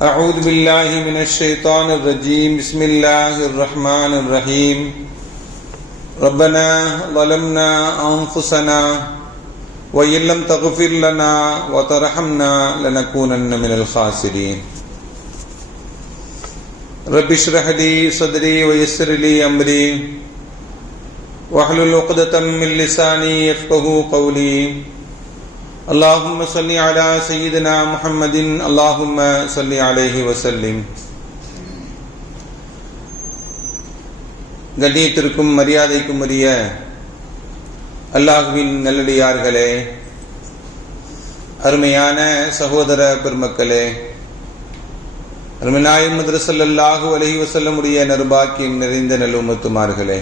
أعوذ بالله من الشيطان الرجيم. بسم الله الرحمن الرحيم. ربنا ظلمنا أنفسنا وإن لم تغفر لنا وترحمنا لنكونن من الخاسرين. رب اشرح لي صدري ويسر لي أمري. واحلل عقدة من لساني يفقه قولي. اللهم صل على سيدنا محمد اللهم صل عليه وسلم கண்ணியத்திற்கும் மரியாதைக்கும் உரிய அல்லாஹுவின் நல்லடியார்களே அருமையான சகோதர பெருமக்களே அருமைநாயம் மதுரசல்லாஹு அலஹி வசல்லமுடைய நர்பாக்கியம் நிறைந்த நல்லுமத்துமார்களே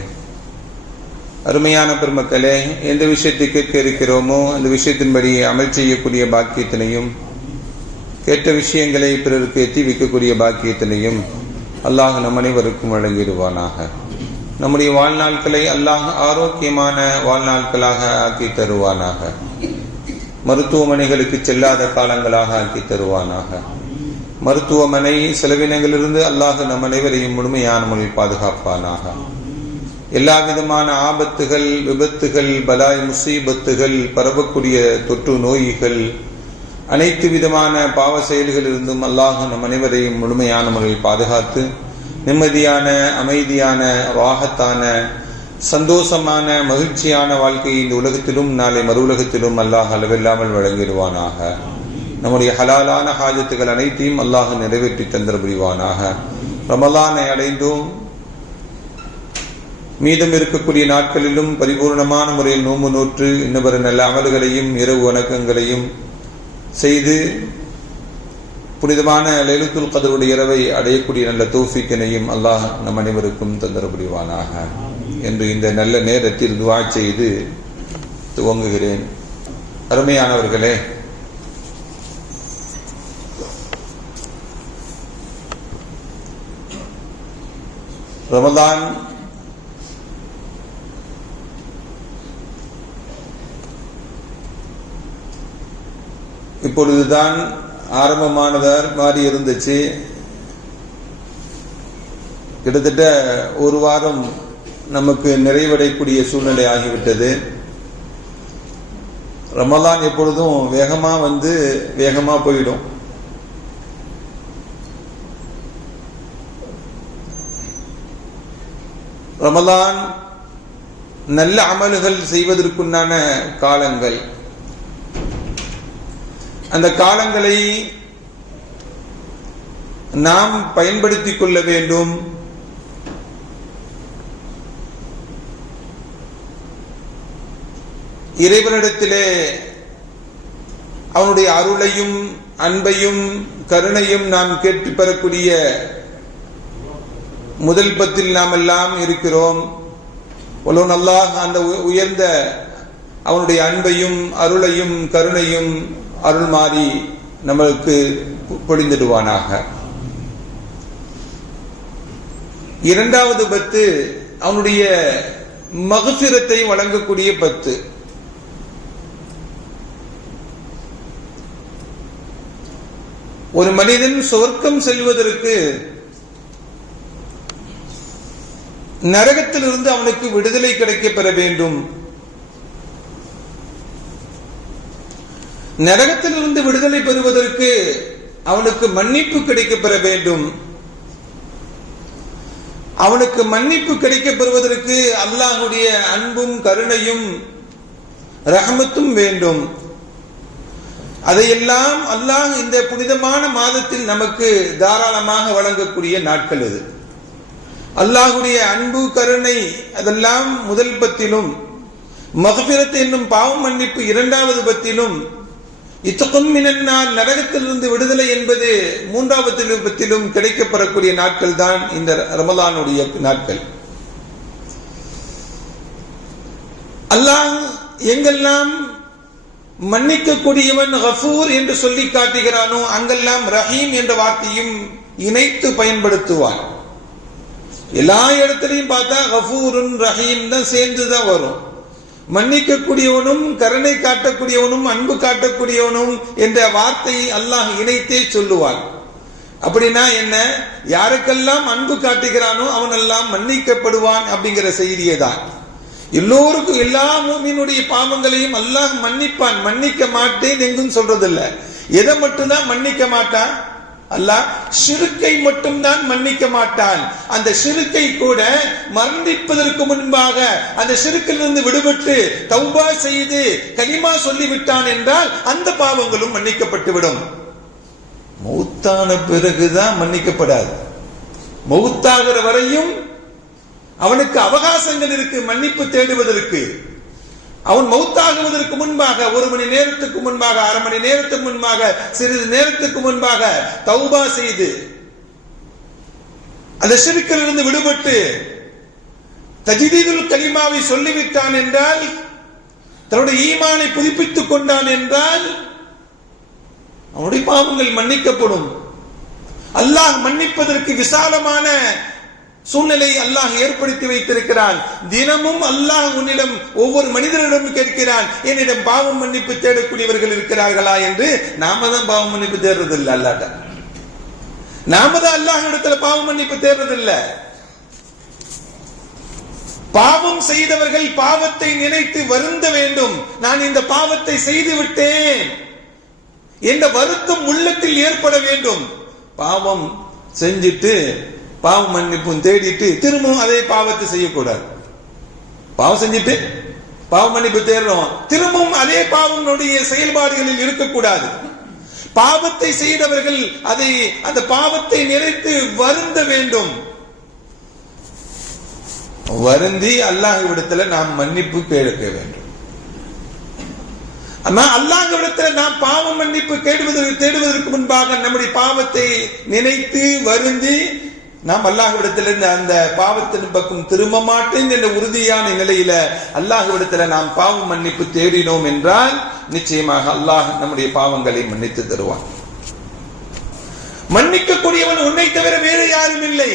அருமையான பெருமக்களே எந்த விஷயத்தை கேட்க இருக்கிறோமோ அந்த விஷயத்தின்படி அமல் செய்யக்கூடிய பாக்கியத்தினையும் கேட்ட விஷயங்களை பிறருக்கு எத்தி வைக்கக்கூடிய பாக்கியத்தினையும் அல்லாஹ் நம் அனைவருக்கும் வழங்கிடுவானாக. நம்முடைய வாழ்நாட்களை அல்லாஹ் ஆரோக்கியமான வாழ்நாட்களாக ஆக்கி தருவானாக. மருத்துவமனைகளுக்கு செல்லாத காலங்களாக ஆக்கி தருவானாக. மருத்துவமனை செலவினங்களிலிருந்து அல்லாஹ் நம் அனைவரையும் முழுமையான முறையில் பாதுகாப்பானாக. எல்லா விதமான ஆபத்துகள் விபத்துகள் பலாய் முசீபத்துகள் பரவக்கூடிய தொற்று நோய்கள் அனைத்து விதமான பாவ செயல்களிலிருந்தும் அல்லாஹ் நம் அனைவரையும் முழுமையான முறையில் பாதுகாத்து நிம்மதியான அமைதியான ராகத்தான சந்தோஷமான மகிழ்ச்சியான வாழ்க்கை இந்த உலகத்திலும் நாளை மறு உலகத்திலும் அல்லாஹ் அளவில்லாமல் வழங்கிடுவானாக. நம்முடைய ஹலாலான ஹாஜத்துகள் அனைத்தையும் அல்லாஹ் நிறைவேற்றி தந்திர புரிவானாக ரமலானை அடைந்தும். மீதம் இருக்கக்கூடிய நாட்களிலும் பரிபூர்ணமான முறையில் நோம்பு நோற்று இன்னொரு நல்ல அமல்களையும் இரவு வணக்கங்களையும் செய்து புனிதமான லலித்துல் கதருடைய இரவை அடையக்கூடிய நல்ல தோஃபிக்கினையும் அல்லாஹ் நம் அனைவருக்கும் தந்திர என்று இந்த நல்ல நேரத்தில் துவா செய்து துவங்குகிறேன். அருமையானவர்களே ரமதான் இப்பொழுதுதான் ஆரம்பமானதார் மாறி இருந்துச்சு. கிட்டத்தட்ட ஒரு வாரம் நமக்கு நிறைவடையக்கூடிய சூழ்நிலை ஆகிவிட்டது. ரமலான் எப்பொழுதும் வேகமா வந்து வேகமா போயிடும். ரமலான் நல்ல அமல்கள் செய்வதற்குண்டான காலங்கள். அந்த காலங்களை நாம் பயன்படுத்திக் கொள்ள வேண்டும். இறைவனிடத்திலே அவனுடைய அருளையும் அன்பையும் கருணையும் நாம் கேட்டு பெறக்கூடிய முதல் பத்தில் நாம் எல்லாம் இருக்கிறோம். ஒலோன் அல்லாஹ் அந்த உயர்ந்த அவனுடைய அன்பையும் அருளையும் கருணையும் அருள் மாறி நம்மளுக்கு பொழிந்துடுவானாக. இரண்டாவது பத்து அவனுடைய மகசிரத்தை வழங்கக்கூடிய பத்து. ஒரு மனிதன் சொர்க்கம் செல்வதற்கு நரகத்திலிருந்து அவனுக்கு விடுதலை கிடைக்க பெற வேண்டும். நரகத்திலிருந்து விடுதலை பெறுவதற்கு அவனுக்கு மன்னிப்பு கிடைக்கப்பெற வேண்டும். அவனுக்கு மன்னிப்பு கிடைக்க பெறுவதற்கு அல்லாஹுடைய அன்பும் கருணையும் ரஹமத்தும் வேண்டும். அதையெல்லாம் அல்லாஹ் இந்த புனிதமான மாதத்தில் நமக்கு தாராளமாக வழங்கக்கூடிய நாட்கள் இது. அல்லாஹுடைய அன்பு கருணை அதெல்லாம் முதல் பத்திலும் மகபிரத் என்னும் பாவம் மன்னிப்பு இரண்டாவது பத்திலும் இத்தகும் மினன்னார் நரகத்திலிருந்து விடுதலை என்பது மூன்றாவது விபத்திலும் கிடைக்கப்பெறக்கூடிய நாட்கள் தான் இந்த ரமலானுடைய நாட்கள். அல்லாஹ் எங்கெல்லாம் மன்னிக்கக்கூடியவன் ஹஃபூர் என்று சொல்லி காட்டுகிறானோ அங்கெல்லாம் ரஹீம் என்ற வார்த்தையும் இணைத்து பயன்படுத்துவான். எல்லா இடத்துலையும் பார்த்தா ஹஃபூருன் ரஹீம் தான் சேர்ந்து தான் வரும். மன்னிக்கக்கூடியவனும் கருணை காட்டக்கூடியவனும் அன்பு காட்டக்கூடியவனும் என்ற வார்த்தையை அல்லாஹ் இணைத்தே சொல்லுவான். அப்படின்னா என்ன? யாருக்கெல்லாம் அன்பு காட்டுகிறானோ அவனெல்லாம் மன்னிக்கப்படுவான் அப்படிங்கிற செய்தியே தான். எல்லோருக்கும் எல்லா மூமியினுடைய பாவங்களையும் அல்லாஹ் மன்னிப்பான். மன்னிக்க மாட்டேன் எங்கும் சொல்றதில்லை. எதை மட்டும்தான் மன்னிக்க மாட்டான்? அல்லாஹ் சிறுக்கை மட்டும்தான் மன்னிக்க மாட்டான். அந்த சிறுக்கை கூட மரணிப்பதற்கு முன்பாக அந்த சிறுக்கிலிருந்து விடுபட்டு தௌபா செய்து கனிமா சொல்லிவிட்டான் என்றால் அந்த பாவங்களும் மன்னிக்கப்பட்டு விடும். மௌத்தான பிறகுதான் மன்னிக்கப்படாது. மௌத்தாகிற வரையும் அவனுக்கு அவகாசங்கள் இருக்கு மன்னிப்பு தேடுவதற்கு. அவன் மௌத்தாகுவதற்கு முன்பாக ஒரு மணி நேரத்துக்கு முன்பாக அரை மணி நேரத்துக்கு முன்பாக சிறிது நேரத்துக்கு முன்பாக தௌபா செய்து அந்த சிறுக்கிலிருந்து விடுபட்டு தஜிதீதுல் கலிமாவை சொல்லிவிட்டான் என்றால் தன்னுடைய ஈமானை புதுப்பித்துக் கொண்டான் என்றால் அவனுடைய பாவங்கள் மன்னிக்கப்படும். அல்லாஹ் மன்னிப்பதற்கு விசாலமான சூழ்நிலை அல்லாஹ் ஏற்படுத்தி வைத்திருக்கிறான். தினமும் அல்லாஹ் உன்னிடம் ஒவ்வொரு மனிதனிடம் கேட்கிறான் என்னிடம் பாவம் மன்னிப்பு தேடக்கூடியவர்கள் இருக்கிறார்களா என்று. நாம தான் பாவம் மன்னிப்பு தேடுறதில்லை அல்லாட்ட. நாம தான் அல்லாஹ் இடத்துல பாவம் மன்னிப்பு தேடுறதில்லை. பாவம் செய்தவர்கள் பாவத்தை நினைத்து வருந்த வேண்டும். நான் இந்த பாவத்தை செய்து விட்டேன். என்ற வருத்தம் உள்ளத்தில் ஏற்பட வேண்டும். பாவம் செஞ்சிட்டு பாவம் மன்னிப்பும் தேடிட்டு திரும்பவும் அதே பாவத்தை செய்யக்கூடாது. பாவம் செஞ்சுட்டு பாவ மன்னிப்பு தேடுறோம். திரும்பவும் அதே பாவனுடைய செயல்பாடுகளில் இருக்கக்கூடாது. பாவத்தை செய்தவர்கள் அதை அந்த பாவத்தை நிறைத்து வருந்த வேண்டும். வருந்தி அல்லாஹ்விடத்துல நாம் மன்னிப்பு கேட்க வேண்டும். ஆனா அல்லாஹ்விடத்துல நாம் பாவ மன்னிப்பு கேடுவதற்கு தேடுவதற்கு முன்பாக நம்முடைய பாவத்தை நினைத்து வருந்தி நாம் அல்லாஹ்விடத்திலிருந்து அந்த பாவத்தின் பக்கம் திரும்ப மாட்டேன் என்ற உறுதியான நிலையில அல்லாஹ்விடத்துல நாம் பாவ மன்னிப்பு தேடினோம் என்றால் நிச்சயமாக அல்லாஹ் நம்முடைய பாவங்களை மன்னித்து தருவான். மன்னிக்கக்கூடியவன் உன்னை தவிர வேறு யாரும் இல்லை.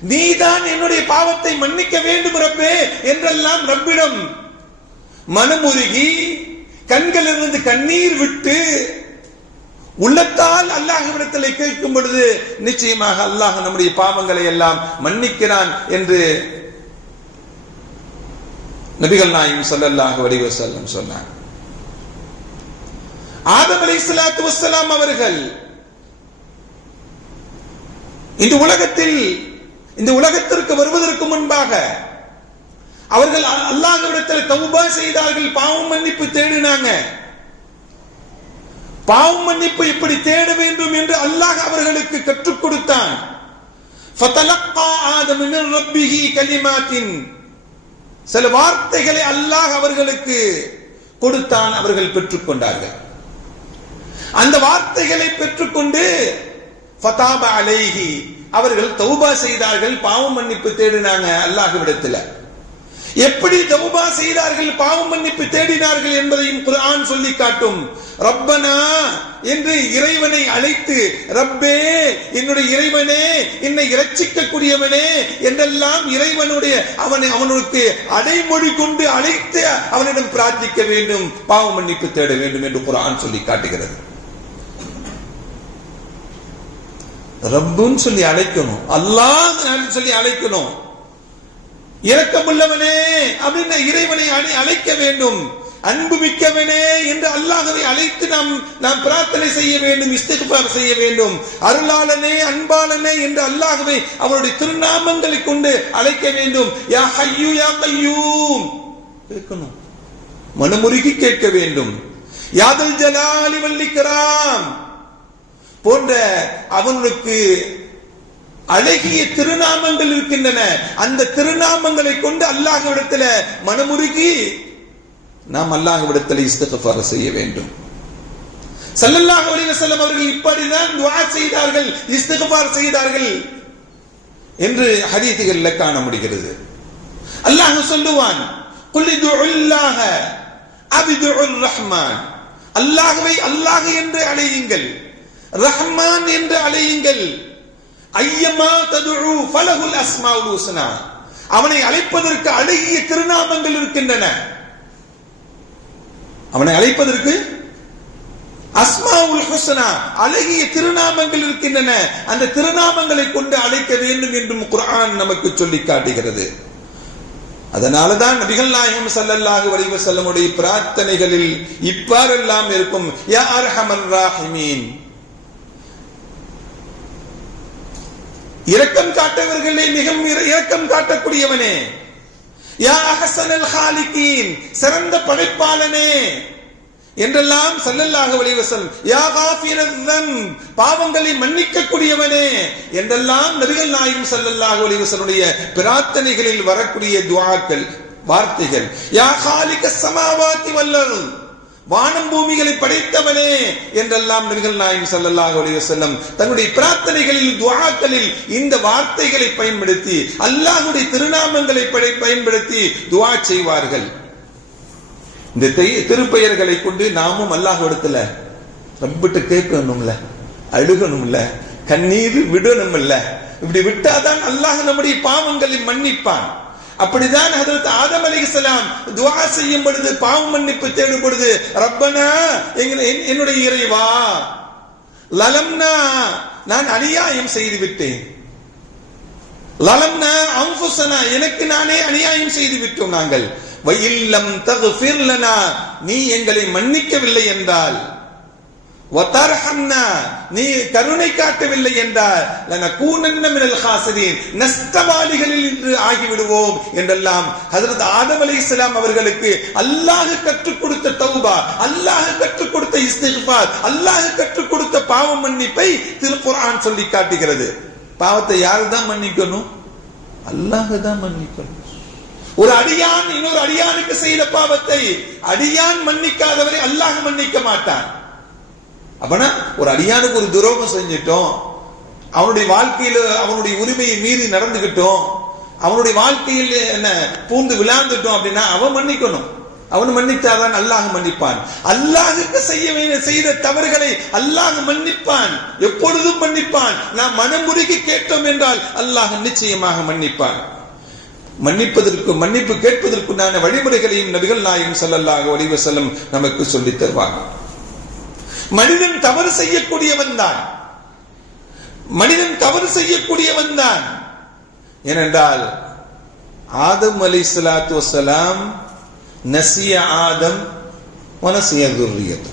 நீதான் என்னுடைய பாவத்தை மன்னிக்க வேண்டும் ரப்பே என்றெல்லாம் ரப்பிடம் மனமுருகி கண்களிலிருந்து கண்ணீர் விட்டு உள்ளத்தால் அல்லாஹ்விடத்தில் கேட்கும் பொழுது நிச்சயமாக அல்லாஹ் நம்முடைய பாவங்களை எல்லாம் மன்னிக்கிறான் என்று நபிகள் நாயும் சொல்லல்லாஹு வடிவ செல்லம் சொன்னார். ஆதம் சலாத்து வசலாம் அவர்கள் இந்த உலகத்தில் இந்த உலகத்திற்கு வருவதற்கு முன்பாக அவர்கள் அல்லாஹ்விடத்தில் தௌபா செய்தார்கள் பாவம் மன்னிப்பு தேடினாங்க. பாவ மன்னிப்பு இப்படி தேட வேண்டும் என்று அல்லாஹ் அவர்களுக்கு கற்றுக் கொடுத்தான். சில வார்த்தைகளை அல்லாஹ் அவர்களுக்கு கொடுத்தான் அவர்கள் பெற்றுக்கொண்டார்கள். அந்த வார்த்தைகளை பெற்றுக்கொண்டு ஃபதாப அலைஹி அவர்கள் தௌபா செய்தார்கள் பாவ மன்னிப்பு தேடினாங்க அல்லாஹ் விடத்தில். எப்படி தௌபா செய்தார்கள் பாவம் மன்னிப்பு தேடினார்கள் என்பதையும் குரான் சொல்லி காட்டும். ரப்பனா என்று இறைவனை அழைத்து ரப்பே என்னுடைய இறைவனே என்னை இரட்சிக்கக்கூடியவனே என்றெல்லாம் இறைவனுடைய அவனை அவனுக்கு அடைமொழி கொண்டு அழைத்து அவனிடம் பிரார்த்திக்க வேண்டும் பாவ மன்னிப்பு தேட வேண்டும் என்று குரான் சொல்லி காட்டுகிறது. ரப்புன்னு சொல்லி அழைக்கணும். அல்லாஹ் சொல்லி அழைக்கணும். இரக்கமுள்ளவனே அப்படின்னு இறைவனை அழைக்க வேண்டும். அன்பு மிக்கவனே என்று அல்லாஹவை அழைத்து நாம் நாம் பிரார்த்தனை செய்ய வேண்டும் இஸ்திகுபார் செய்ய வேண்டும். அருளாளனே அன்பாளனே என்று அல்லாஹவை அவருடைய திருநாமங்களை கொண்டு அழைக்க வேண்டும். யா ஹையூ யா கையூம். கேட்கணும். மனமுருகி கேட்க வேண்டும். யாதல் ஜலாலி வல்லிக்கிறான் போன்ற அவனுக்கு அழகிய திருநாமங்கள் இருக்கின்றன. அந்த திருநாமங்களை கொண்டு அல்லாஹ்விடத்தில் மனமுருகி நாம் அல்லாஹ்விடத்தில் இஸ்தகஃபார செய்ய வேண்டும். ஸல்லல்லாஹு அலைஹி வஸல்லம் அவர்கள் இப்படிதான் துஆ செய்தார்கள் இஸ்திக்பார் செய்தார்கள் என்று ஹதீதுகள்ல காண முடிகிறது அல்லாஹ் சொல்லுவான் குல் இதுல்லாஹ அபிதுர் ரஹ்மான் அல்லாஹ்வை அல்லாஹ் என்று அழையுங்கள் ரஹ்மான் என்று அழையுங்கள். ஐயமா ததுஉ ஃபலஹுல் அஸ்மா ஹுஸ்னா அவனை அழைப்பதற்கு அழகிய திருநாமங்கள் இருக்கின்றன. அவனை அழைப்பதற்கு அஸ்மாவுல் ஹுசனா அழகிய திருநாமங்கள் இருக்கின்றன. அந்த திருநாமங்களை கொண்டு அழைக்க வேண்டும் என்றும் குரான் நமக்கு சொல்லி காட்டுகிறது. அதனாலதான் நபிகள் நாயகம் சல்லல்லாஹு அலைஹி பிரார்த்தனைகளில் இவ்வாறெல்லாம் இருக்கும். யா அர்ஹமர் ராஹிமீன். இரக்கம் காட்டவர்களே மிகவும் இரக்கம் காட்டக்கூடியவனே. யா அஹ்சனல் ஹாலிகீன் சிறந்த படைப்பாளனே. என்றெல்லாம் சல்லல்லாக அலைஹி யா பாவங்களை மன்னிக்க கூடியவனே என்றெல்லாம் நபிகள் நாயும் சல்லல்லாக வலிவசனுடைய பிரார்த்தனைகளில் வரக்கூடிய துவாக்கள் வார்த்தைகள். யா காலிக சமாவாத்தி வல்லல் வானம் பூமிகளை படைத்தவனே என்றெல்லாம் நபிகள் நாயகம் ஸல்லல்லாஹு அலைஹி செல்லம் தன்னுடைய பிரார்த்தனைகளில் துவாக்களில் இந்த வார்த்தைகளை பயன்படுத்தி அல்லாஹுடைய திருநாமங்களை படை- பயன்படுத்தி துவா செய்வார்கள். இந்த தெய்- திருப்பெயர்களை கொண்டு நாமும் அல்லாஹ்விடத்துல ரப்பிட்டு கேட்கணும்ல அழுகணும்ல கண்ணீர் விடணும்ல. இப்படி விட்டாதான் அல்லாஹ் நம்முடைய பாவங்களை மன்னிப்பான். அப்படிதான் ஹதரத் ஆதம் அலிகிசலாம் துவா செய்யும் பொழுது பாவ மன்னிப்பு தேடும் பொழுது ரப்பனா எங்களை என்- என்னுடைய இறைவா லலம்னா நான் அநியாயம் செய்து விட்டேன் லலம்னா அம்புசனா எனக்கு நானே அநியாயம் செய்து விட்டோம் நாங்கள் வயில்லம் தகுஃபிர் நீ எங்களை மன்னிக்கவில்லை என்றால் நீ கருணை காட்டவில்லை என்றால் நஷ்டவாளிகளில் இன்று ஆகிவிடுவோம் என்றெல்லாம் ஹசரத் ஆதம் அலைஹிஸ்ஸலாம் அவர்களுக்கு அல்லாஹ் கற்றுக் கொடுத்த தௌபா அல்லாஹ் கற்றுக் கொடுத்த இஸ்திஃபார் அல்லாஹ் கற்றுக் கொடுத்த பாவ மன்னிப்பை திருக்குர்ஆன் சொல்லி காட்டுகிறது. பாவத்தை யார் தான் மன்னிக்கணும்? அல்லாஹ் தான் மன்னிக்கணும். ஒரு அடியான் இன்னொரு அடியானுக்கு செய்த பாவத்தை அடியான் மன்னிக்காதவரை அல்லாஹ் மன்னிக்க மாட்டான். அப்பனா ஒரு அடியானுக்கு ஒரு துரோகம் செஞ்சிட்டோம். அவனுடைய வாழ்க்கையில அவனுடைய உரிமையை மீறி நடந்துகிட்டோம். அவனுடைய வாழ்க்கையில் என்ன பூந்து விழாந்துட்டோம் அப்படின்னா அவன் மன்னிக்கணும். அவன் மன்னித்தாதான் அல்லாஹ் மன்னிப்பான். அல்லாஹுக்கு செய்ய வேண்டிய செய்த தவறுகளை அல்லாஹ் மன்னிப்பான். எப்பொழுதும் மன்னிப்பான். நாம் மனமுருகி கேட்டோம் என்றால் அல்லாஹ் நிச்சயமாக மன்னிப்பான். மன்னிப்பதற்கு மன்னிப்பு கேட்பதற்குண்டான வழிமுறைகளையும் நபிகள் நாயகம் ஸல்லல்லாஹு அலைஹி நமக்கு சொல்லித் தருவார்கள். மனிதன் தவறு செய்யக்கூடியவன் தான். மனிதன் தவறு செய்யக்கூடியவன் தான். ஏனென்றால் ஆதம் அலி சலாத்து வசலாம் நசிய ஆதம் வனசிய துர்ரியத்.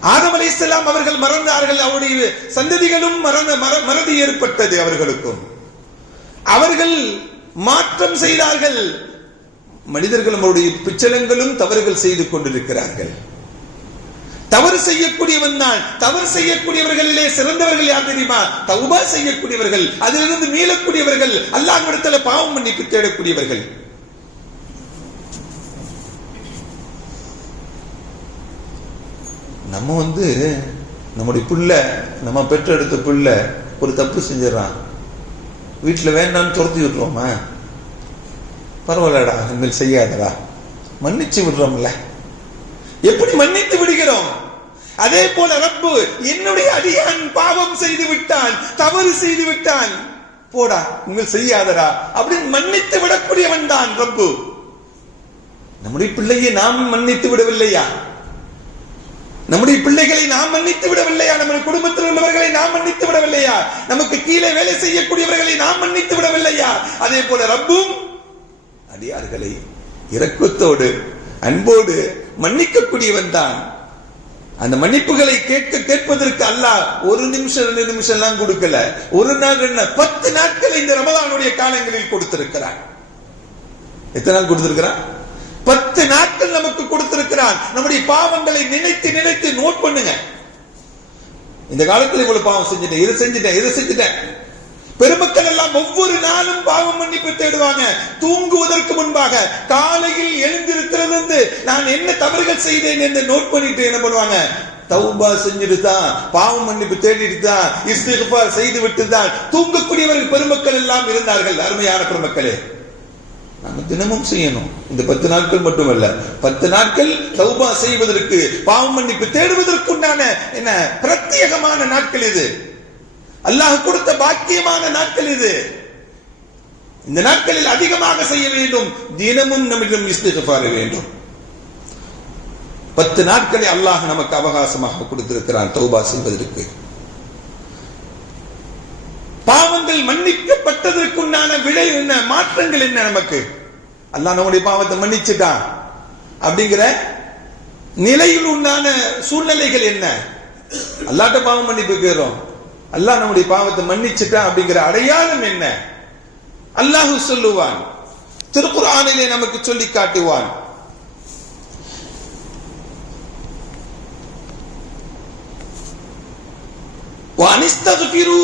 ஆதம் அலைஹிஸ்ஸலாம் அவர்கள் மறந்தார்கள் அவருடைய சந்ததிகளும் மறந்த மற- மறதி ஏற்பட்டது அவர்களுக்கும். அவர்கள் மாற்றம் செய்தார்கள். மனிதர்களும் அவருடைய பிச்சலங்களும் தவறுகள் செய்து கொண்டிருக்கிறார்கள். தவறு செய்யக்கூடியவன் தான். தவறு செய்யக்கூடியவர்களிலே சிறந்தவர்கள் யார் தெரியுமா? தௌபா செய்யக்கூடியவர்கள் அதிலிருந்து மீளக்கூடியவர்கள் அல்லாஹ்விடத்தில் பாவம் மன்னிப்பு தேடக்கூடியவர்கள். நம்ம வந்து நம்முடைய புள்ள நம்ம பெற்றெடுத்த புள்ள ஒரு தப்பு செஞ்சிடறான். வீட்டில் வேண்டாம்னு துரத்தி விட்டுருவோமா? பரவாயில்லடா இனிமேல் செய்யாதடா. மன்னிச்சு விடுறோம்ல. எப்படி மன்னித்து விடுகிறோம்? அதே போல ரப்பு என்னுடைய அடியான் பாவம் செய்து விட்டான் தவறு செய்து விட்டான். போடா உங்கள் செய்யாதடா அப்படின்னு மன்னித்து விடக்கூடியவன் தான் ரப்பு. நம்முடைய பிள்ளையை நாம் மன்னித்து விடவில்லையா? நம்முடைய பிள்ளைகளை நாம் மன்னித்து விடவில்லையா? நம்ம குடும்பத்தில் உள்ளவர்களை நாம் மன்னித்து விடவில்லையா? நமக்கு கீழே வேலை செய்யக்கூடியவர்களை நாம் மன்னித்து விடவில்லையா? அதே போல ரப்பும் அடியார்களை இரக்கத்தோடு அன்போடு மன்னிக்கக்கூடியவன் தான் அந்த மன்னிப்புகளை கேட்க கேட்பதற்கு அல்லாஹ் ஒரு நிமிஷம் ரெண்டு நிமிஷம் எல்லாம் கொடுக்கல. ஒரு நாள் என்ன பத்து நாட்கள் இந்த ரமலானுடைய காலங்களில் கொடுத்திருக்கிறான். எத்தனை நாள் கொடுத்திருக்கிறான்? பத்து நாட்கள் நமக்கு கொடுத்திருக்கிறான். நம்முடைய பாவங்களை நினைத்து நினைத்து நோட் பண்ணுங்க. இந்த காலத்தில் இவ்வளவு பாவம் செஞ்சுட்டேன் இதை செஞ்சுட்டேன் இதை செஞ்சுட்டேன். பெருமக்கள் எல்லாம் ஒவ்வொரு நாளும் பாவம் மன்னிப்பு தேடுவாங்க. தூங்குவதற்கு முன்பாக காலையில் எழுந்திருக்கிறது நான் என்ன தவறுகள் செய்தேன் என்று நோட் பண்ணிட்டு என்ன பண்ணுவாங்க? தௌபா செஞ்சுட்டு தான் பாவம் மன்னிப்பு தேடிட்டு தான் இஸ்திஃபார் செய்து விட்டு தான் தூங்கக்கூடியவர்கள் பெருமக்கள் எல்லாம் இருந்தார்கள். அருமையான பெருமக்களே நாம தினமும் செய்யணும். இந்த பத்து நாட்கள் மட்டுமல்ல பத்து நாட்கள் தௌபா செய்வதற்கு பாவம் மன்னிப்பு தேடுவதற்குண்டான என்ன பிரத்யேகமான நாட்கள் இது. அல்லாஹ் கொடுத்த பாக்கியமான நாட்கள் இது. இந்த நாட்களில் அதிகமாக செய்ய வேண்டும். தினமும் நம்மிடம் இஸ்திஃபார் வேண்டும். பத்து நாட்களை அல்லாஹ் நமக்கு அவகாசமாக கொடுத்திருக்கிறான். தௌபா செய்வதற்கு. பாவங்கள் மன்னிக்கப்பட்டதற்குண்டான விளை என்ன? மாற்றங்கள் என்ன நமக்கு? அல்லாஹ் நம்முடைய பாவத்தை மன்னிச்சுட்டான் அப்படிங்கிற நிலையில் உண்டான சூழ்நிலைகள் என்ன? அல்லாட்ட பாவம் மன்னிப்பு கேறோம் அல்லாஹ் நம்முடைய பாவத்தை மன்னிச்சுட்டான் அப்படிங்கிற அடையாளம் என்ன? அல்லாஹு சொல்லுவான். திருக்குறானிலே நமக்கு சொல்லி காட்டுவான்.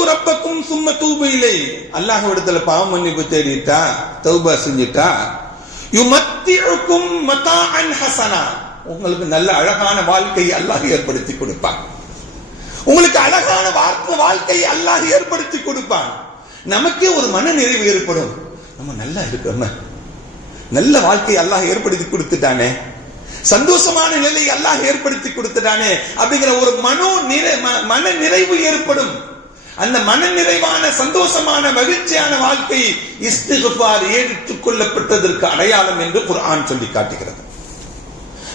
ரப்பக்கும் சும்ம தூபு இல்லை அல்லாஹ்விடத்துல பாவம் மன்னிப்பு தேடிட்டா தௌபா செஞ்சிட்டா செஞ்சுட்டா யுமத்திஉக்கும் மதாஅன் ஹசனா. உங்களுக்கு நல்ல அழகான வாழ்க்கையை அல்லாஹ் ஏற்படுத்தி கொடுப்பான். உங்களுக்கு அழகான வாழ்க்கை வாழ்க்கையை அல்லாஹ் ஏற்படுத்தி கொடுப்பான். நமக்கே ஒரு மன நிறைவு ஏற்படும். நம்ம நல்லா இருக்கிறோம் நல்ல வாழ்க்கையை அல்லாஹ் ஏற்படுத்தி கொடுத்துட்டானே. சந்தோஷமான நிலையை அல்லாஹ் ஏற்படுத்தி கொடுத்துட்டானே. அப்படிங்கிற ஒரு மனோ நிறை மன நிறைவு ஏற்படும். அந்த மன நிறைவான சந்தோஷமான மகிழ்ச்சியான வாழ்க்கை இஸ்திகுபார் ஏற்றுக் கொள்ளப்பட்டதற்கு அடையாளம் என்று குர்ஆன் சொல்லி காட்டுகிறது.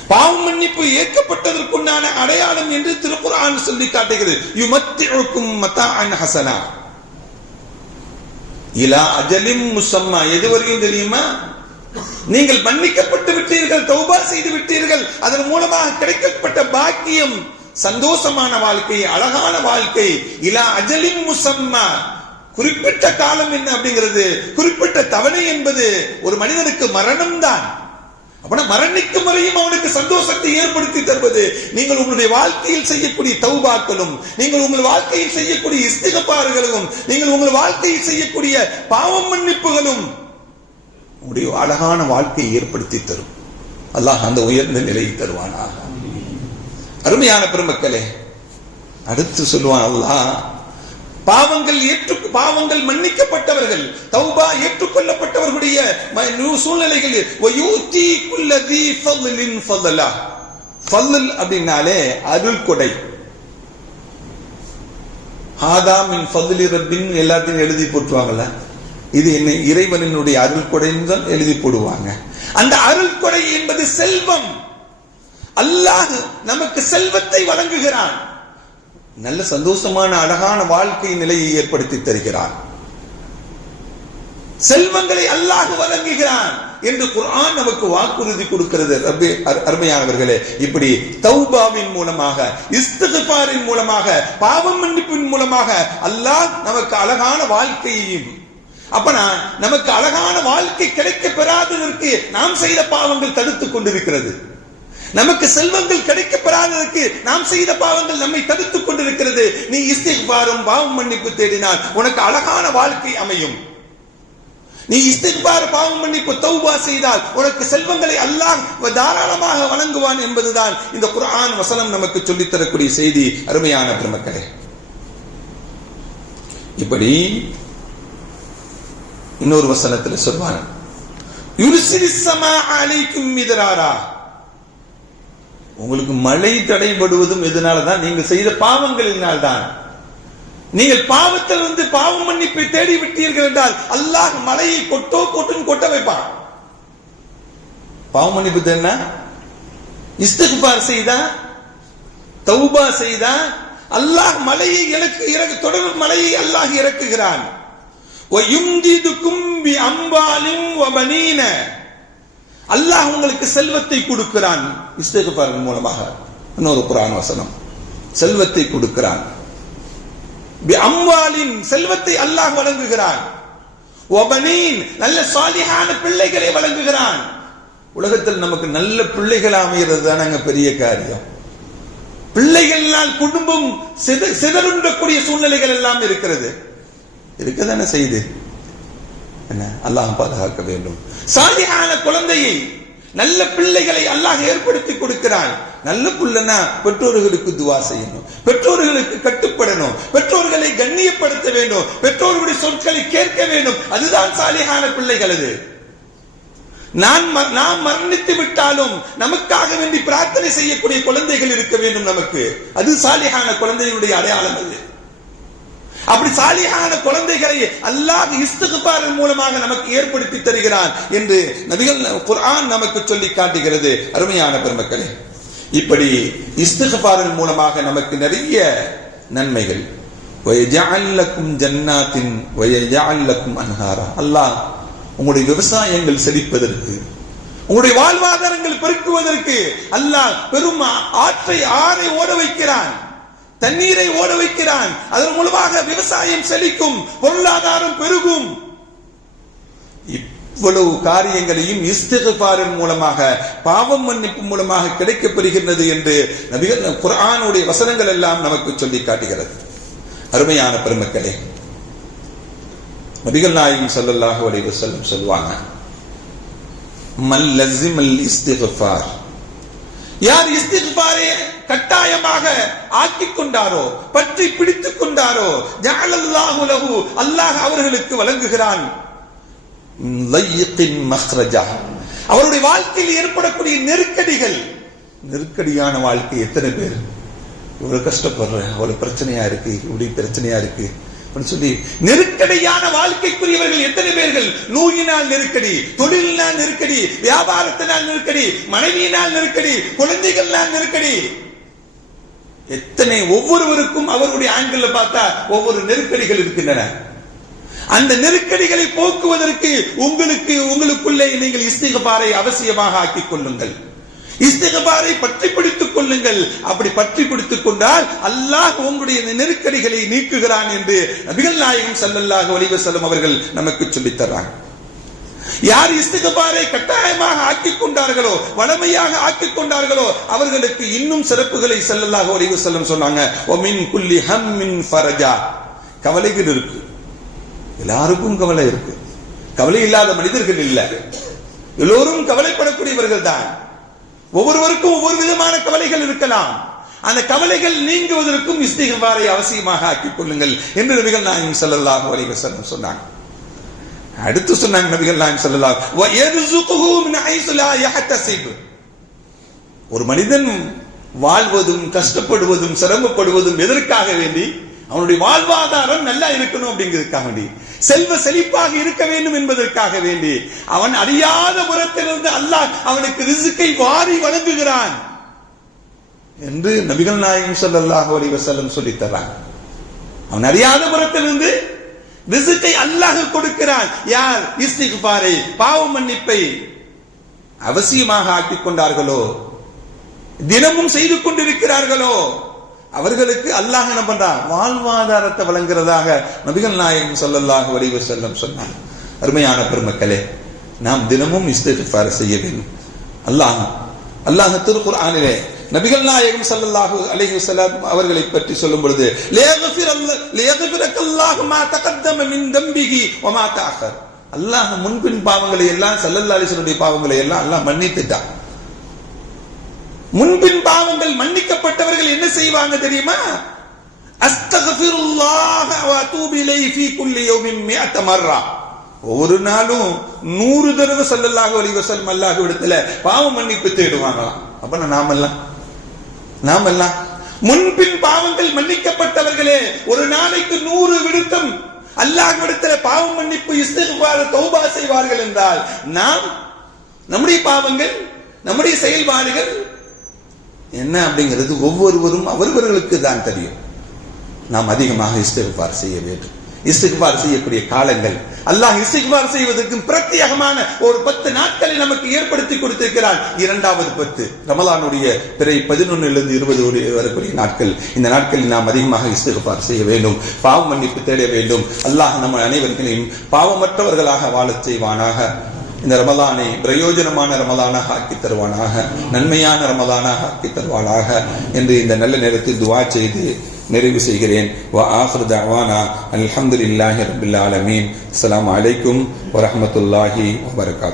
பாவம் மன்னிப்பு ஏற்கப்பட்டதற்குண்டான அடையாளம் என்று திருக்குறான் சொல்லி காட்டுகிறது. யுமத்திஉக்கும் மத்தாஅன் ஹசனா. இலா அஜலிம் முசம்மா. எது வரையும் தெரியுமா? நீங்கள் மன்னிக்கப்பட்டு விட்டீர்கள் தௌபா செய்து விட்டீர்கள். அதன் மூலமாக கிடைக்கப்பட்ட பாக்கியம் சந்தோஷமான வாழ்க்கை அழகான வாழ்க்கை. இலா அஜலின் முசம்மா. குறிப்பிட்ட காலம் என்ன அப்படிங்கிறது? குறிப்பிட்ட தவணை என்பது ஒரு மனிதனுக்கு மரணம் தான் அவனை மரணிக்கும் வரையும் அவனுக்கு சந்தோஷத்தை ஏற்படுத்தி தருவது. நீங்கள் உங்களுடைய வாழ்க்கையில் செய்யக்கூடிய தௌபாக்களும் நீங்கள் உங்கள் வாழ்க்கையில் செய்யக்கூடிய இஸ்திகப்பாறுகளும் நீங்கள் உங்கள் வாழ்க்கையில் செய்யக்கூடிய பாவம் மன்னிப்புகளும் உடைய அழகான வாழ்க்கையை ஏற்படுத்தி தரும். அல்லாஹ் அந்த உயர்ந்த நிலையை தருவானாக. அருமையான பெருமக்களே அடுத்து சொல்லுவான் அல்லாஹ் பாவங்கள் ஏற்று பாவங்கள் மன்னிக்கப்பட்டவர்கள் தௌபா ஏற்றுக்கொள்ளப்பட்டவர்களுடைய சூழ்நிலைகளில் அப்படின்னாலே அருள் கொடை. ஆதாமின் ஃபதுலி ரப்பின் எல்லாத்தையும் எழுதி போட்டுவாங்கல்ல இது என்ன இறைவனினுடைய அருள் கொடைன்னு தான் எழுதி போடுவாங்க. அந்த அருள் கொடை என்பது செல்வம். அல்லாஹ் நமக்கு செல்வத்தை வழங்குகிறான். நல்ல சந்தோஷமான அழகான வாழ்க்கை நிலையை ஏற்படுத்தி தருகிறான். செல்வங்களை அல்லாஹ் வழங்குகிறான் என்று குர்ஆன் நமக்கு வாக்குறுதி கொடுக்கிறது. அருமையானவர்களே இப்படி தௌபாவின் மூலமாக இஸ்தகபாரின் மூலமாக பாவம் மன்னிப்பின் மூலமாக அல்லாஹ் நமக்கு அழகான வாழ்க்கையையும் அப்பனா நமக்கு அழகான வாழ்க்கை கிடைக்க பெறாததற்கு நாம் செய்த பாவங்கள் தடுத்துக் கொண்டிருக்கிறது. நமக்கு செல்வங்கள் கிடைக்கப்படாததற்கு நாம் செய்த பாவங்கள் நம்மை தடுத்துக் கொண்டிருக்கிறது. நீ இஸ்திக்பாரும் பாவம் மன்னிப்பு தேடினால் உனக்கு அழகான வாழ்க்கை அமையும். நீ இஸ்திக்பார் பாவம் மன்னிப்பு தௌபா செய்தால் உனக்கு செல்வங்களை அல்லாஹ் தாராளமாக வழங்குவான் என்பதுதான் இந்த குரான் வசனம் நமக்கு சொல்லித் தரக்கூடிய செய்தி. அருமையான பெருமக்களே. இப்படி இன்னொரு வசனத்தில் சொல்வான் உங்களுக்கு மழை தடைபடுவதும் எதனாலதான்? நீங்கள் செய்த பாவங்களினால் தான் நீங்கள் பாவத்தில் வந்து பாவம் மன்னிப்பை தேடி விட்டீர்கள் என்றால் அல்லாஹ் மழையை கொட்டோ கொட்டுன்னு கொட்ட வைப்பான். பாவம் மன்னிப்பு தேடினா? இஸ்திஃபார் செய்தா? தௌபா செய்தா? அல்லாஹ் மலையை இறக்கு இறக்கு தொடர் மலையை அல்லாஹ் இறக்குகிறான். அல்லாஹ் உங்களுக்கு செல்வத்தை கொடுக்கிறான். இஸ்தகுபாரின் மூலமாக இன்னொரு குரான் வசனம். செல்வத்தை கொடுக்கிறான். அம்வாலின் செல்வத்தை அல்லாஹ் வழங்குகிறான். நல்ல சாலிகான பிள்ளைகளை வழங்குகிறான். உலகத்தில் நமக்கு நல்ல பிள்ளைகள் அமைகிறது தானங்க பெரிய காரியம். பிள்ளைகளால் குடும்பம் சிதறுண்டக்கூடிய சூழ்நிலைகள் எல்லாம் இருக்கிறது. இருக்கதான செய்து? என்ன? அல்லாஹ் பாதுகாக்க வேண்டும். சாலியான குழந்தையை நல்ல பிள்ளைகளை அல்லாஹ் ஏற்படுத்தி கொடுக்கிறான். நல்ல புள்ளனா பெற்றோர்களுக்கு துவா செய்யணும். பெற்றோர்களுக்கு கட்டுப்படணும். பெற்றோர்களை கண்ணியப்படுத்த வேண்டும். பெற்றோர்களுடைய சொற்களை கேட்க வேண்டும். அதுதான் சாலிகான பிள்ளைகள் அது. நான் ம- நாம் மரணித்து விட்டாலும் நமக்காக வேண்டி பிரார்த்தனை செய்யக்கூடிய குழந்தைகள் இருக்க வேண்டும் நமக்கு. அது சாலிகான குழந்தைகளுடைய அடையாளம் அது. அப்படி சாலியான குழந்தைகளை அல்லாஹ் இஸ்துகுபாரின் மூலமாக நமக்கு ஏற்படுத்தி தருகிறான் என்று நபிகள் குர்ஆன் நமக்கு சொல்லி காட்டுகிறது. அருமையான பெருமக்களே இப்படி இஸ்துகுபாரின் மூலமாக நமக்கு நிறைய நன்மைகள். வயஜஅல்லக்கும் ஜன்னாத்தின் வயஜஅல்லக்கும் அன்ஹாரா. அல்லாஹ் உங்களுடைய விவசாயங்கள் செழிப்பதற்கு உங்களுடைய வாழ்வாதாரங்கள் பெருக்குவதற்கு அல்லாஹ் பெரும் ஆற்றை ஆறை ஓட வைக்கிறான். தண்ணீரை ஓட வைக்கிறான். அதன் மூலமாக விவசாயம் செழிக்கும் பொருளாதாரம் பெருகும். இவ்வளவு காரியங்களையும் இஸ்திகாரின் மூலமாக பாவம் மன்னிப்பு மூலமாக கிடைக்கப்படுகின்றது என்று நபிகள் குரானுடைய வசனங்கள் எல்லாம் நமக்கு சொல்லி காட்டுகிறது. அருமையான பெருமக்களே நபிகள் நாயகம் ஸல்லல்லாஹு அலைஹி வஸல்லம் சொல்வாங்க மல் லஸிமல் இஸ்திக்ஃபார். யார் இஸ்திக்பாரை கட்டாயமாக ஆக்கிக் கொண்டாரோ பற்றி பிடித்துக் கொண்டாரோ ஜாலல்லாஹு லஹு அல்லாஹ் அவர்களுக்கு வழங்குகிறான். மஹ்ரஜா. அவருடைய வாழ்க்கையில் ஏற்படக்கூடிய நெருக்கடிகள். நெருக்கடியான வாழ்க்கை எத்தனை பேர்? இவ்வளவு கஷ்டப்படுறேன் அவ்வளவு பிரச்சனையா இருக்கு இப்படி பிரச்சனையா இருக்கு அப்படின்னு சொல்லி நெருக்கடியான வாழ்க்கைக்குரியவர்கள் எத்தனை பேர்கள்? நோயினால் நெருக்கடி தொழிலினால் நெருக்கடி வியாபாரத்தினால் நெருக்கடி மனைவியினால் நெருக்கடி குழந்தைகள்னால் நெருக்கடி. எத்தனை ஒவ்வொருவருக்கும் அவருடைய ஆங்கிள் பார்த்தா ஒவ்வொரு நெருக்கடிகள் இருக்கின்றன. அந்த நெருக்கடிகளை போக்குவதற்கு உங்களுக்கு உங்களுக்குள்ளே நீங்கள் இஸ்திகபாரை அவசியமாக ஆக்கிக் கொள்ளுங்கள். இஸ்திகபாரை பற்றி பிடித்துக் கொள்ளுங்கள். அப்படி பற்றி பிடித்துக் கொண்டால் அல்லாஹ் உங்களுடைய நெருக்கடிகளை நீக்குகிறான் என்று நபிகள் நாயகம் ஸல்லல்லாஹு வலிவசலம் அவர்கள் நமக்கு சொல்லித் தர்றாங்க. யார் இஸ்திகபாரை கட்டாயமாக ஆக்கிக் கொண்டார்களோ வளமையாக ஆக்கிக் கொண்டார்களோ அவர்களுக்கு இன்னும் சிறப்புகளை செல்லலாக ஒரு வஸல்லம் சொன்னாங்க. "வ குல்லி ஹம்மின் ஃபரஜா. கவலைகள் இருக்கு. எல்லாருக்கும் கவலை இருக்கு. கவலை இல்லாத மனிதர்கள் இல்லை. எல்லோரும் கவலைப்படக்கூடியவர்கள் தான். ஒவ்வொருவருக்கும் ஒவ்வொரு விதமான கவலைகள் இருக்கலாம். அந்த கவலைகள் நீங்குவதற்கும் இஸ்திகபாரை அவசியமாக ஆக்கிக் கொள்ளுங்கள் என்று நபிகள் நாயகம் செல்லல்லாக அலைஹி வஸல்லம் சொன்னாங்க. அடுத்து சொன்னாங்க நபிகள் நாயம் ஸல்லல்லாஹு ஒரு மனிதன் வாழ்வதும் கஷ்டப்படுவதும் சிரமப்படுவதும் எதற்காக வேண்டி அவனுடைய வாழ்வாதாரம் நல்லா இருக்கணும் அப்படிங்கிறதுக்காக வேண்டி செல்வ செழிப்பாக இருக்க வேண்டும் என்பதற்காக வேண்டி அவன் அறியாத புறத்திலிருந்து அல்லாஹ் அவனுக்கு ரிசுக்கை வாரி வழங்குகிறான் என்று நபிகள் நாயகம் ஸல்லல்லாஹு அலைஹி வஸல்லம் சொல்லித் அவன் அறியாத புறத்திலிருந்து ரிசுக்கை அல்லாஹ் கொடுக்கிறான். யார்? இஸ்திகுபாரை பாவ மன்னிப்பை அவசியமாக ஆக்கிக் கொண்டார்களோ? தினமும் செய்து கொண்டிருக்கிறார்களோ? அவர்களுக்கு அல்லாஹ் என்ன பண்றான்? வாழ்வாதாரத்தை வழங்குறதாக நபிகள் நாயகம் சொல்லல்லாக அலைஹி செல்லம் சொன்னார். அருமையான பெருமக்களே நாம் தினமும் இஸ்திக்பார் செய்ய வேண்டும். அல்லாஹ் அல்லாஹ் திருக்குர்ஆனிலே நபிகள் நாயகம் சல்லல்லாஹு அலைஹி வஸல்லம் அவர்களை பற்றி சொல்லும் பொழுது லியக்ஃபிர் அல்லாஹ் லியக்ஃபிரக்கல்லாஹு மா தகத்தம மின் தம்பிஹி வ அல்லாஹ் முன்பின் பாவங்களை எல்லாம் சல்லல்லா அலிசனுடைய பாவங்களை எல்லாம் அல்லாஹ் மன்னித்துட்டான். முன்பின் பாவங்கள் மன்னிக்கப்பட்டவர்கள் என்ன செய்வாங்க தெரியுமா? அஸ்தகஃபிருல்லாஹ வ அதூபு இலைஹி ஃபீ குல்லி யௌமின் மிஅத மர்ரா. ஒவ்வொரு நாளும் நூறு தடவை சல்லல்லாஹு அலைஹி வஸல்லம் அல்லாஹ்விடத்துல பாவம் பாவ மன்னிப்பு தேடுவாங்களாம். அப்ப நாமெல்லாம் நாம் எல்லாம் முன்பின் பாவங்கள் மன்னிக்கப்பட்டவர்களே ஒரு நாளைக்கு நூறு விடுத்தம் அல்லாஹ் விடுத்தல பாவம் மன்னிப்பு இஸ்திக்பார் தௌபா செய்வார்கள் என்றால் நாம் நம்முடைய பாவங்கள் நம்முடைய செயல்பாடுகள் என்ன அப்படிங்கிறது ஒவ்வொருவரும் அவரவர்களுக்கு தான் தெரியும். நாம் அதிகமாக இஸ்திக்பார் செய்ய வேண்டும். இஸ்திக்பார் செய்யக்கூடிய காலங்கள். அல்லாஹ் இஸ்திக்பார் செய்வதற்கு பிரத்யேகமான ஒரு பத்து நாட்களை நமக்கு ஏற்படுத்தி கொடுத்திருக்கிறான். இரண்டாவது பத்து. ரமலானுடைய பிறை பதினொன்னிலிருந்து இருபது ஒரு வரக்கூடிய நாட்கள். இந்த நாட்களில் நாம் அதிகமாக இஸ்திக்பார் செய்ய வேண்டும். பாவ மன்னிப்பு தேட வேண்டும். அல்லாஹ் நம்ம அனைவர்களையும் பாவமற்றவர்களாக வாழச் செய்வானாக. இந்த ரமலானை பிரயோஜனமான ரமலானாக ஆக்கி தருவானாக. நன்மையான ரமலானாக ஆக்கி தருவானாக. என்று இந்த நல்ல நேரத்தில் துவா செய்து நிறைவு செய்கிறேன் வா ஆஹிரு தஅவானா அல்ஹம்துலில்லாஹி ரப்பில் ஆலமீன் அஸ்ஸலாமு அலைக்கும் வரஹ்மத்துல்லாஹி வபரகாத்துஹு